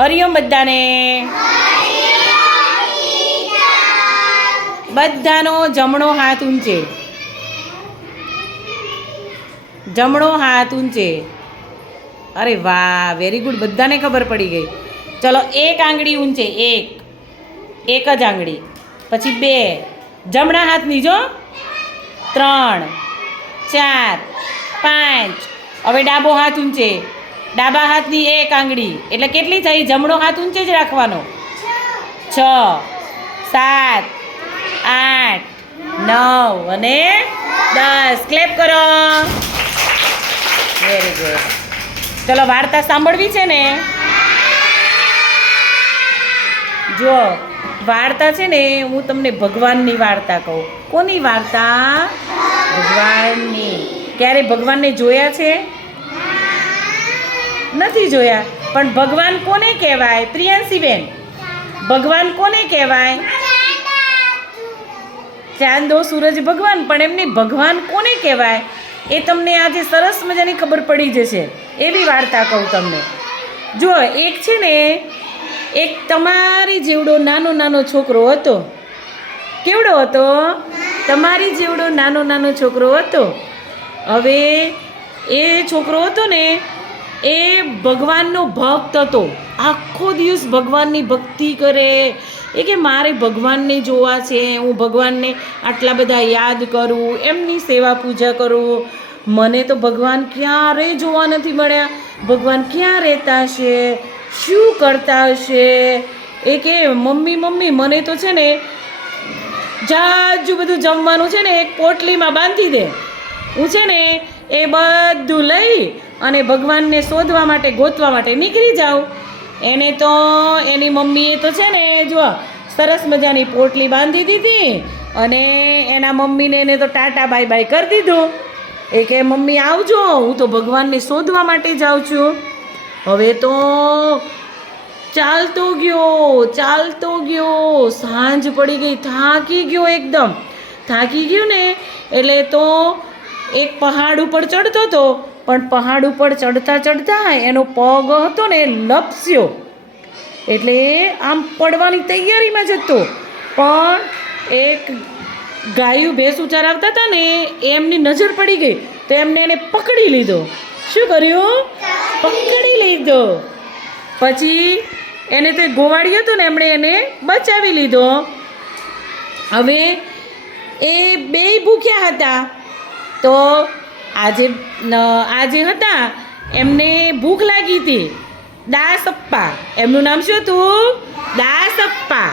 હરિઓમ બધાને. બધાનો જમણો હાથ ઊંચે. જમણો હાથ ઊંચે. અરે વાહ વેરી ગુડ બધાને ખબર પડી ગઈ. ચલો, એક આંગળી ઊંચે, એક. એક જ આંગળી. પછી બે. જમણા હાથ જો ત્રણ. ચાર. પાંચ. હવે ડાબો હાથ ઊંચે. ડાબા હાથની એક આંગળી. એટલે કેટલી થઈ? જમણો હાથ ઊંચે જ રાખવાનો. છ, સાત, આઠ, નવ અને દસ. ક્લેપ કરો. વેરી ગુડ ચલો, વાર્તા સાંભળવી છે ને? જો વાર્તા છે ને, હું તમને ભગવાનની વાર્તા કહું. કોની વાર્તા? ભગવાનની. ક્યારે ભગવાનને જોયા છે? નથી જોયા. પણ ભગવાન કોને કહેવાય? પ્રિયાંશીબેન. ભગવાન કોને કહેવાય? ચાંદો સૂરજ ભગવાન, પણ એમને ભગવાન કોને કહેવાય? એ તમને આજે સરસ મજાની ખબર પડી જશે. એવી વાર્તા કહું તમને. જો એક છે ને, એક તમારી જેવડો નાનો નાનો છોકરો હતો. કેવડો હતો? તમારી જેવડો નાનો નાનો છોકરો હતો. હવે એ છોકરો હતો ને એ ભગવાનનો ભક્ત હતો. આખો દિવસ ભગવાનની ભક્તિ કરે. એ કે મારે ભગવાનને જોવા છે, હું ભગવાનને આટલા બધા યાદ કરું, એમની સેવા પૂજા કરું. મને તો ભગવાન ક્યારેય જોવા નથી મળ્યા? ભગવાન ક્યાં રહેતા હશે? શું કરતા હશે? એ કે મમ્મી મમ્મી, મને તો છે ને જાજુ બધું જમવાનું છે ને એક પોટલીમાં બાંધી દે. હું છે ને એ બધું લઈ અને ભગવાનને શોધવા માટે, ગોતવા માટે નીકળી જાઉં એને તો, એની મમ્મીએ તો છે ને જો સરસ મજાની પોટલી બાંધી દીધી અને એના મમ્મીને એને તો ટાટા બાય બાય કરી દીધું. એ કે, મમ્મી, આવજો, હું તો ભગવાનને શોધવા માટે જાઉં છું. હવે તો ચાલતો ગયો ચાલતો ગયો. સાંજ પડી ગઈ, થાકી ગયો એકદમ. થાકી ગયો ને, એટલે તો એક પહાડ ઉપર ચડતો હતો, પણ પહાડ ઉપર ચડતા ચડતા એનો પગ હતો ને લપસ્યો. એટલે આમ પડવાની તૈયારીમાં જ હતો પણ એક ગાયું ભેંસું ચરાવતા હતા ને, એમની નજર પડી ગઈ, તો એમને એને પકડી લીધો. શું કર્યું? પકડી લીધો. પછી એને તે ગોવાળી હતો ને, એમણે એને બચાવી લીધો. હવે એ બેય ભૂખ્યા હતા. તો આજે આજે હતા, એમને ભૂખ લાગી હતી. દાસપ્પા, એમનું નામ શું હતું? દાસપ્પા.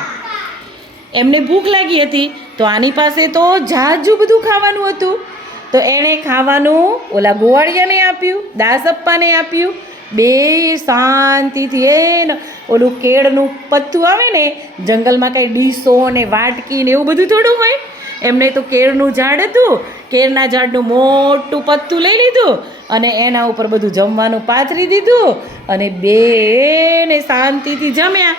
એમને ભૂખ લાગી હતી. તો આની પાસે તો જાજુ બધું ખાવાનું હતું. તો એણે ખાવાનું ઓલા ગોવાળિયાને આપ્યું, દાસપ્પાને આપ્યું. બે શાંતિથી એને ઓલું કેળનું પત્તું આવે ને, જંગલમાં કાંઈ ડીસો ને વાટકી ને એવું બધું થોડું હોય એમને તો કેળનું ઝાડ હતું. કેળના ઝાડનું મોટું પત્તું લઈ લીધું અને એના ઉપર બધું જમવાનું પાથરી દીધું અને બેને શાંતિથી જમ્યા.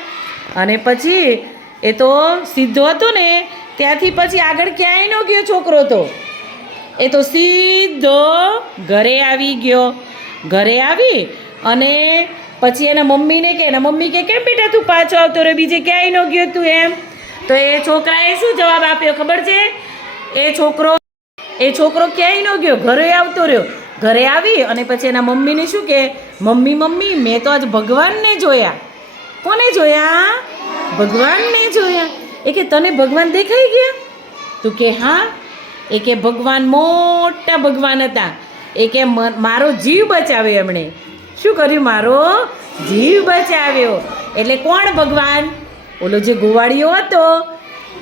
અને પછી એ તો સીધો હતો ને, ત્યાંથી પછી આગળ ક્યાંય ન ગયો છોકરો તો. એ તો સીધો ઘરે આવી ગયો. ઘરે આવી અને પછી એના મમ્મીને કે, એના મમ્મી કે, કેમ બેટા તું પાછો આવતો રહ્યો? બીજે ક્યાંય ન ગયો તું એમ? તો એ છોકરાએ શું જવાબ આપ્યો ખબર છે? એ છોકરો એ છોકરો ક્યાંય ન ગયો, ઘરે આવતો રહ્યો. ઘરે આવી અને પછી એના મમ્મીને શું કે, મમ્મી મમ્મી, મેં તો આજ ભગવાનને જોયા. કોને જોયા? ભગવાનને જોયા. એ કે, તને ભગવાન દેખાઈ ગયા? તું કે, હા. એ કે, ભગવાન મોટા ભગવાન હતા. એ કે મારો જીવ બચાવ્યો એમણે. શું કર્યું? મારો જીવ બચાવ્યો. એટલે કોણ ભગવાન? ઓલો જે ગોવાળીઓ હતો,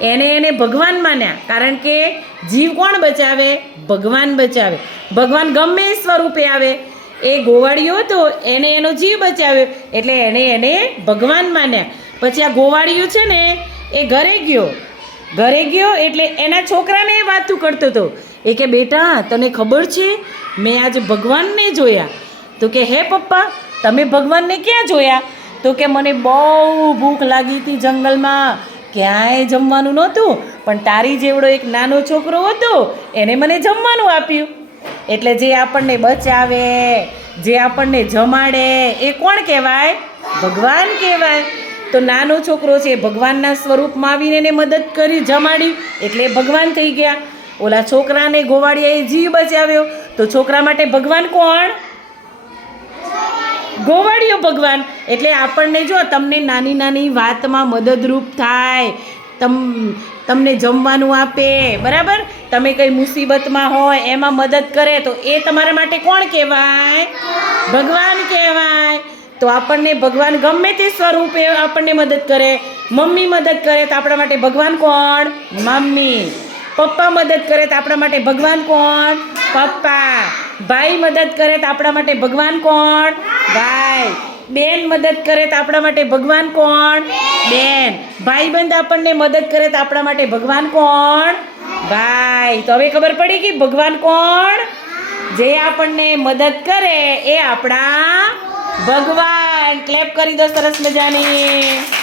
એને એને ભગવાન માન્યા. કારણ કે જીવ કોણ બચાવે? ભગવાન બચાવે. ભગવાન ગમે એ સ્વરૂપે આવે. એ ગોવાળીઓ હતો, એને એનો જીવ બચાવ્યો. એટલે એને એને ભગવાન માન્યા. પછી આ ગોવાળિયો છે ને, એ ઘરે ગયો. ઘરે ગયો એટલે એના છોકરાને એ વાતું કરતો હતો. એ કે, બેટા, તને ખબર છે? મેં આજે ભગવાનને જોયા. તો કે, હે પપ્પા, તમે ભગવાનને ક્યાં જોયા? તો કે મને બહુ ભૂખ લાગી હતી જંગલમાં. ક્યાંય જમવાનું નહોતું, પણ તારી જેવડો એક નાનો છોકરો હતો, એને મને જમવાનું આપ્યું. એટલે જે આપણને બચાવે, જે આપણને જમાડે, એ કોણ કહેવાય? ભગવાન કહેવાય. તો નાનો છોકરો છે ભગવાનના સ્વરૂપમાં આવીને એને મદદ કરી જમાડી એટલે ભગવાન થઈ ગયા. ઓલા છોકરાને ગોવાળિયાએ જીવ બચાવ્યો. તો છોકરા માટે ભગવાન કોણ? ગોવાળિયો ભગવાન. એટલે આપણને જો તમને નાની નાની વાતમાં મદદરૂપ થાય, તમ, તમને જમવાનું આપે, બરાબર? તમે કંઈ મુસીબતમાં હોય, એમાં મદદ કરે, તો એ તમારા માટે કોણ કહેવાય? ભગવાન કહેવાય. તો આપણને ભગવાન ગમે તે સ્વરૂપે આપણને મદદ કરે. મમ્મી મદદ કરે, તો આપણા માટે ભગવાન કોણ? મમ્મી. પપ્પા મદદ કરે, તો આપણા માટે ભગવાન કોણ? પપ્પા. ભાઈ મદદ કરે, તો આપણા માટે ભગવાન કોણ? ભાઈ. બેન મદદ કરે તો આપણા માટે ભગવાન કોણ? બેન. ભાઈબંધ આપણને મદદ કરે તો આપણા માટે ભગવાન કોણ? ભાઈ. તો હવે ખબર પડી કે ભગવાન કોણ? જે આપણને મદદ કરે એ આપણા ભગવાન. ક્લેપ કરી દો સરસ મજાની.